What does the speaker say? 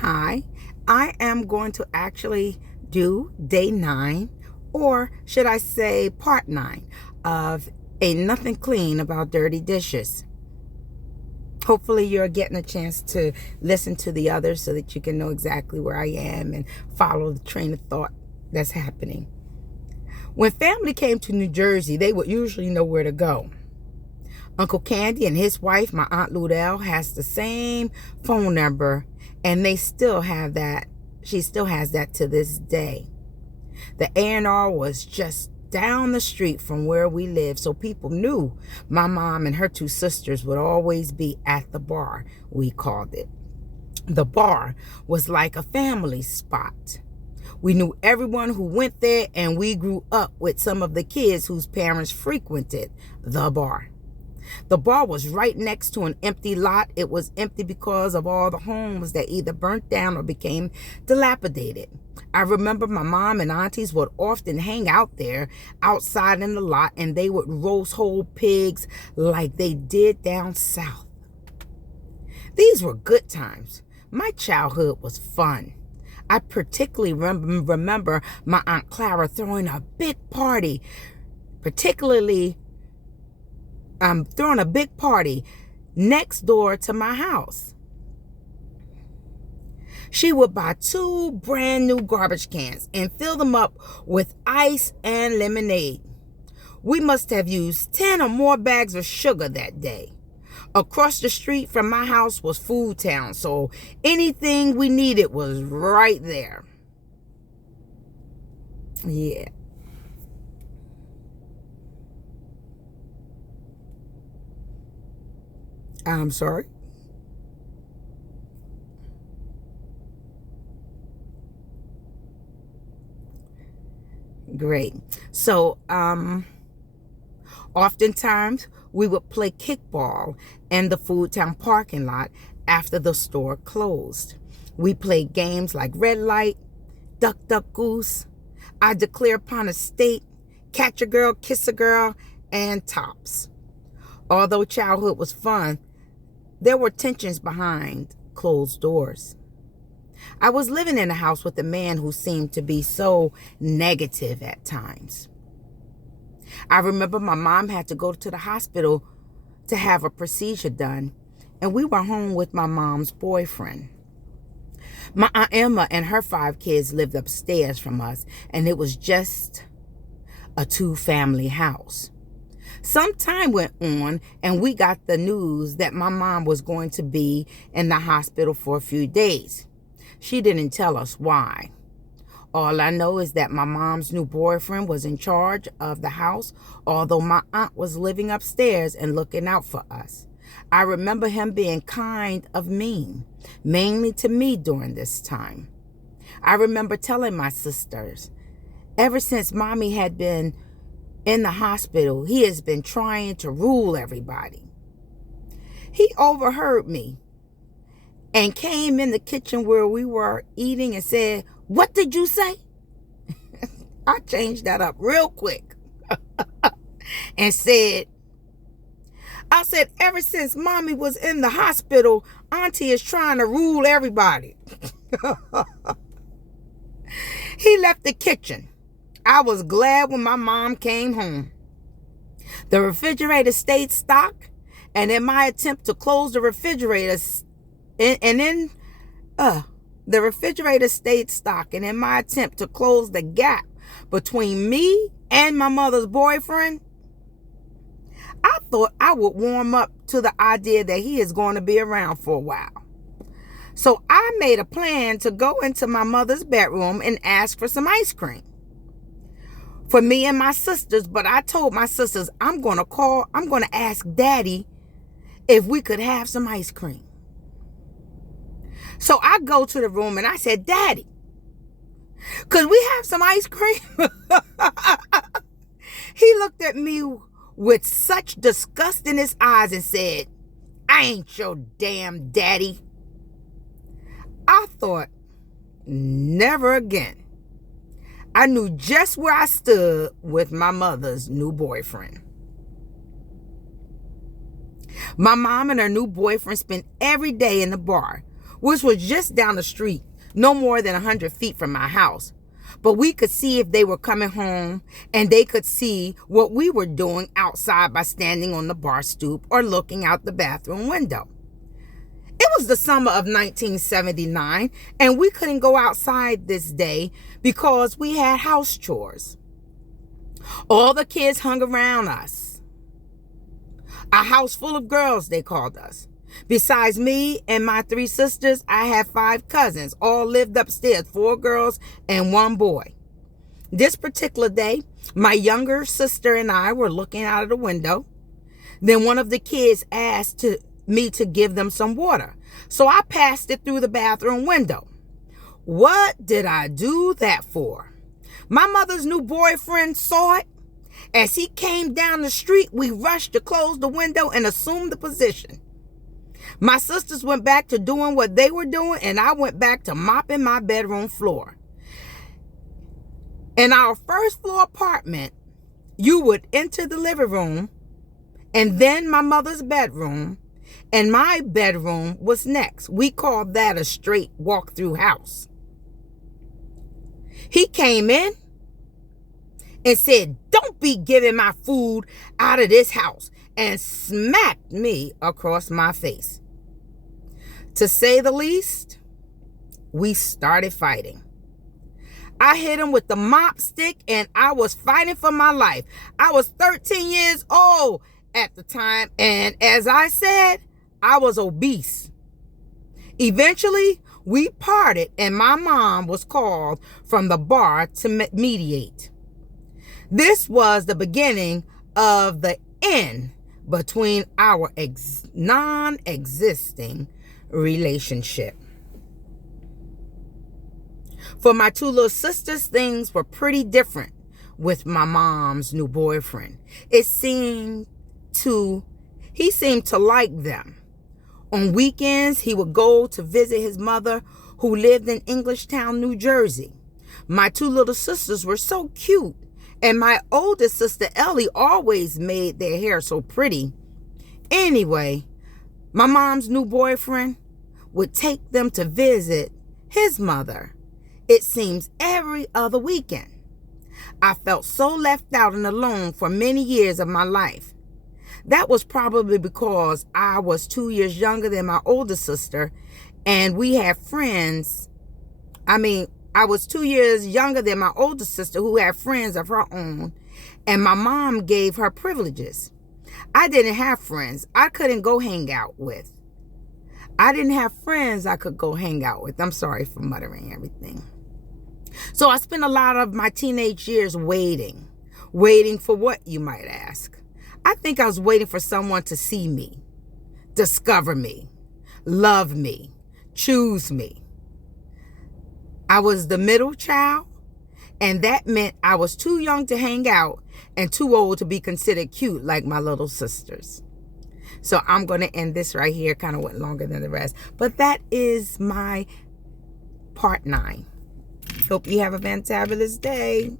Hi, I am going to actually do day 9, or should I say part 9 of A Nothing Clean About Dirty Dishes. Hopefully you're getting a chance to listen to the others so that you can know exactly where I am and follow the train of thought that's happening. When family came to New Jersey, they would usually know where to go. Uncle Candy and his wife, my Aunt Ludell, has the same phone number, and they still have that. She still has that to this day. The A&R was just down the street from where we live, so people knew my mom and her 2 sisters would always be at the bar, we called it. The bar was like a family spot. We knew everyone who went there, and we grew up with some of the kids whose parents frequented the bar. The bar was right next to an empty lot. It was empty because of all the homes that either burnt down or became dilapidated. I remember my mom and aunties would often hang out there outside in the lot, and they would roast whole pigs like they did down south. These were good times. My childhood was fun. I particularly remember my Aunt Clara throwing a big party, next door to my house. She would buy 2 brand new garbage cans and fill them up with ice and lemonade. We must have used 10 or more bags of sugar that day. Across the street from my house was Food Town, so anything we needed was right there. Yeah. I'm sorry. Great. So, oftentimes we would play kickball in the Food Town parking lot after the store closed. We played games like Red Light, Duck Duck Goose, I Declare Upon a State, Catch a Girl, Kiss a Girl, and Tops. Although childhood was fun, there were tensions behind closed doors. I was living in a house with a man who seemed to be so negative at times. I remember my mom had to go to the hospital to have a procedure done, and we were home with my mom's boyfriend. My Aunt Emma and her 5 kids lived upstairs from us, and it was just a 2-family house. Some time went on, and we got the news that my mom was going to be in the hospital for a few days. She didn't tell us why. All I know is that my mom's new boyfriend was in charge of the house, although my aunt was living upstairs and looking out for us. I remember him being kind of mean, mainly to me during this time. I remember telling my sisters, ever since Mommy had been in the hospital, he has been trying to rule everybody. He overheard me and came in the kitchen where we were eating and said, "What did you say?" I changed that up real quick and I said, ever since Mommy was in the hospital, Auntie is trying to rule everybody. He left the kitchen. I was glad when my mom came home. The refrigerator stayed stocked, and in my attempt to close the refrigerator, the refrigerator stayed stocked, and in my attempt to close the gap between me and my mother's boyfriend, I thought I would warm up to the idea that he is going to be around for a while. So I made a plan to go into my mother's bedroom and ask for some ice cream for me and my sisters, but I told my sisters I'm going to ask Daddy if we could have some ice cream. So I go to the room and I said, "Daddy, could we have some ice cream?" He looked at me with such disgust in his eyes and said, "I ain't your damn daddy." I thought, never again. I knew just where I stood with my mother's new boyfriend. My mom and her new boyfriend spent every day in the bar. which was just down the street, no more than 100 feet from my house. But we could see if they were coming home, and they could see what we were doing outside by standing on the bar stoop or looking out the bathroom window. It was the summer of 1979, and we couldn't go outside this day because we had house chores. All the kids hung around us. A house full of girls, they called us. Besides me and my 3 sisters, I had 5 cousins, all lived upstairs, 4 girls and 1 boy. This particular day, my younger sister and I were looking out of the window. Then one of the kids asked me to give them some water, so I passed it through the bathroom window. What did I do that for? My mother's new boyfriend saw it. As he came down the street, we rushed to close the window and assume the position. My sisters went back to doing what they were doing, and I went back to mopping my bedroom floor. In our first floor apartment, you would enter the living room, and then my mother's bedroom, and my bedroom was next. We called that a straight walk-through house. He came in and said, "Don't be giving my food out of this house," and smacked me across my face. To say the least, we started fighting. I hit him with the mop stick, and I was fighting for my life. I was 13 years old at the time, and as I said, I was obese. Eventually, we parted, and my mom was called from the bar to mediate. This was the beginning of the end between our non-existing relationship. For my 2 little sisters, things were pretty different with my mom's new boyfriend. He seemed to like them. On weekends, he would go to visit his mother, who lived in Englishtown, New Jersey. My 2 little sisters were so cute, and my oldest sister, Ellie, always made their hair so pretty. Anyway, my mom's new boyfriend would take them to visit his mother, it seems, every other weekend. I felt so left out and alone for many years of my life. That was probably because I was 2 years younger than my older sister, and we had friends. I was 2 years younger than my older sister, who had friends of her own, and my mom gave her privileges. I didn't have friends I couldn't go hang out with. I didn't have friends I could go hang out with. I'm sorry for muttering everything. So I spent a lot of my teenage years waiting. Waiting for what, you might ask? I think I was waiting for someone to see me, discover me, love me, choose me. I was the middle child, and that meant I was too young to hang out and too old to be considered cute like my little sisters. So I'm going to end this right here. Kind of went longer than the rest, but that is my part 9. Hope you have a fantabulous day.